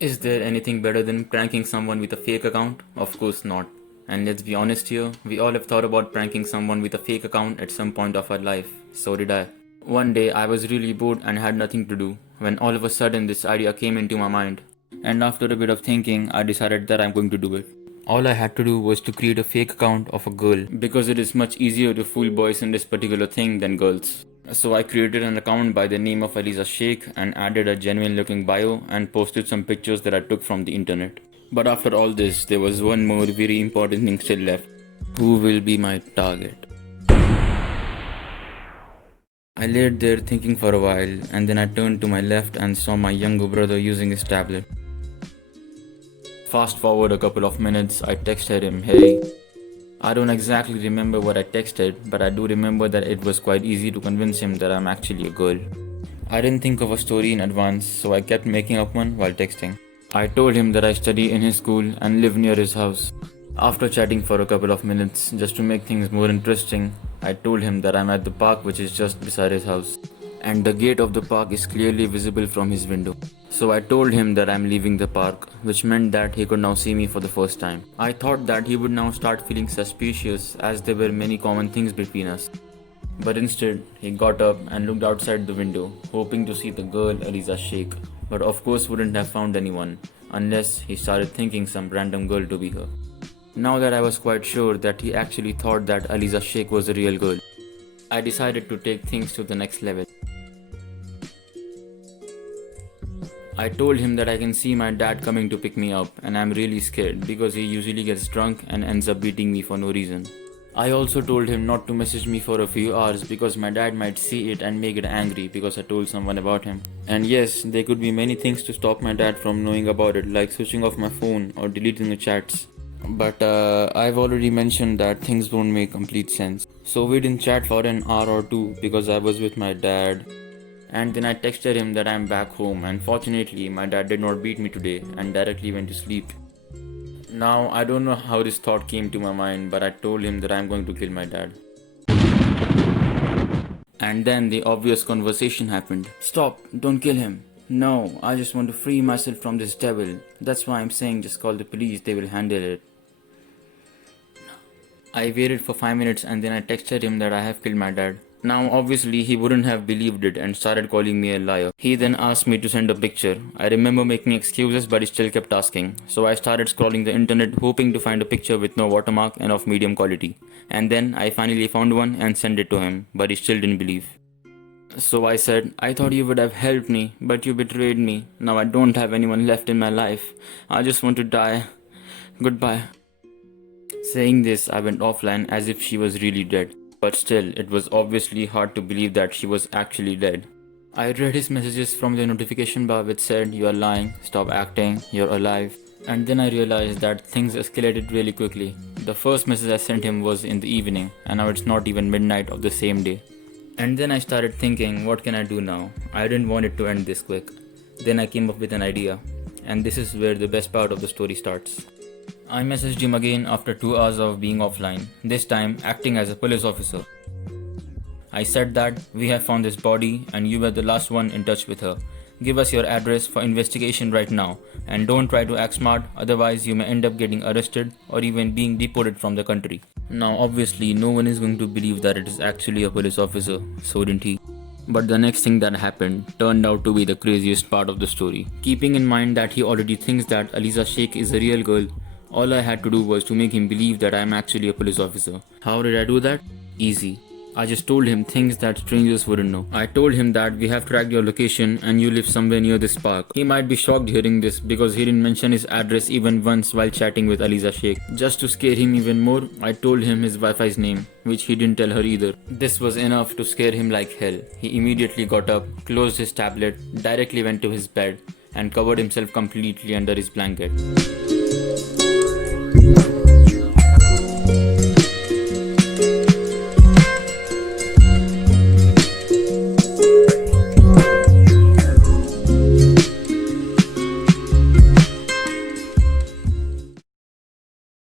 Is there anything better than pranking someone with a fake account? Of course not. And let's be honest here, we all have thought about pranking someone with a fake account at some point of our life. So did I. One day I was really bored and had nothing to do, when all of a sudden this idea came into my mind. And after a bit of thinking, I decided that I'm going to do it. All I had to do was to create a fake account of a girl, because it is much easier to fool boys in this particular thing than girls. So I created an account by the name of Aliza Sheikh and added a genuine looking bio and posted some pictures that I took from the internet. But after all this, there was one more very important thing still left. Who will be my target? I laid there thinking for a while, and then I turned to my left and saw my younger brother using his tablet. Fast forward a couple of minutes, I texted him, "Hey." I don't exactly remember what I texted, but I do remember that it was quite easy to convince him that I'm actually a girl. I didn't think of a story in advance, so I kept making up one while texting. I told him that I study in his school and live near his house. After chatting for a couple of minutes, just to make things more interesting, I told him that I'm at the park which is just beside his house, and the gate of the park is clearly visible from his window. So I told him that I'm leaving the park, which meant that he could now see me for the first time. I thought that he would now start feeling suspicious, as there were many common things between us. But instead, he got up and looked outside the window, hoping to see the girl Aliza Sheikh, but of course wouldn't have found anyone, unless he started thinking some random girl to be her. Now that I was quite sure that he actually thought that Aliza Sheikh was a real girl, I decided to take things to the next level. I told him that I can see my dad coming to pick me up, and I'm really scared because he usually gets drunk and ends up beating me for no reason. I also told him not to message me for a few hours because my dad might see it and make it angry because I told someone about him. And yes, there could be many things to stop my dad from knowing about it, like switching off my phone or deleting the chats. But I've already mentioned that things won't make complete sense. So we didn't chat for an hour or two because I was with my dad. And then I texted him that I'm back home, and fortunately my dad did not beat me today and directly went to sleep. Now I don't know how this thought came to my mind, but I told him that I'm going to kill my dad. And then the obvious conversation happened. "Stop, don't kill him." "No, I just want to free myself from this devil. That's why I'm saying just call the police, they will handle it." I waited for 5 minutes and then I texted him that I have killed my dad. Now obviously he wouldn't have believed it and started calling me a liar. He then asked me to send a picture. I remember making excuses, but he still kept asking. So I started scrolling the internet hoping to find a picture with no watermark and of medium quality. And then I finally found one and sent it to him, but he still didn't believe. So I said, "I thought you would have helped me, but you betrayed me. Now I don't have anyone left in my life. I just want to die. Goodbye." Saying this, I went offline as if she was really dead. But still, it was obviously hard to believe that she was actually dead. I read his messages from the notification bar which said, "You are lying, stop acting, you're alive." And then I realized that things escalated really quickly. The first message I sent him was in the evening, and now it's not even midnight of the same day. And then I started thinking, what can I do now? I didn't want it to end this quick. Then I came up with an idea, and this is where the best part of the story starts. I messaged him again after 2 hours of being offline, this time acting as a police officer. I said that we have found this body and you were the last one in touch with her. Give us your address for investigation right now, and don't try to act smart, otherwise you may end up getting arrested or even being deported from the country. Now obviously no one is going to believe that it is actually a police officer, so didn't he? But the next thing that happened turned out to be the craziest part of the story. Keeping in mind that he already thinks that Aliza Sheikh is a real girl, all I had to do was to make him believe that I am actually a police officer. How did I do that? Easy. I just told him things that strangers wouldn't know. I told him that we have tracked your location and you live somewhere near this park. He might be shocked hearing this because he didn't mention his address even once while chatting with Aliza Sheikh. Just to scare him even more, I told him his Wi-Fi's name, which he didn't tell her either. This was enough to scare him like hell. He immediately got up, closed his tablet, directly went to his bed, and covered himself completely under his blanket.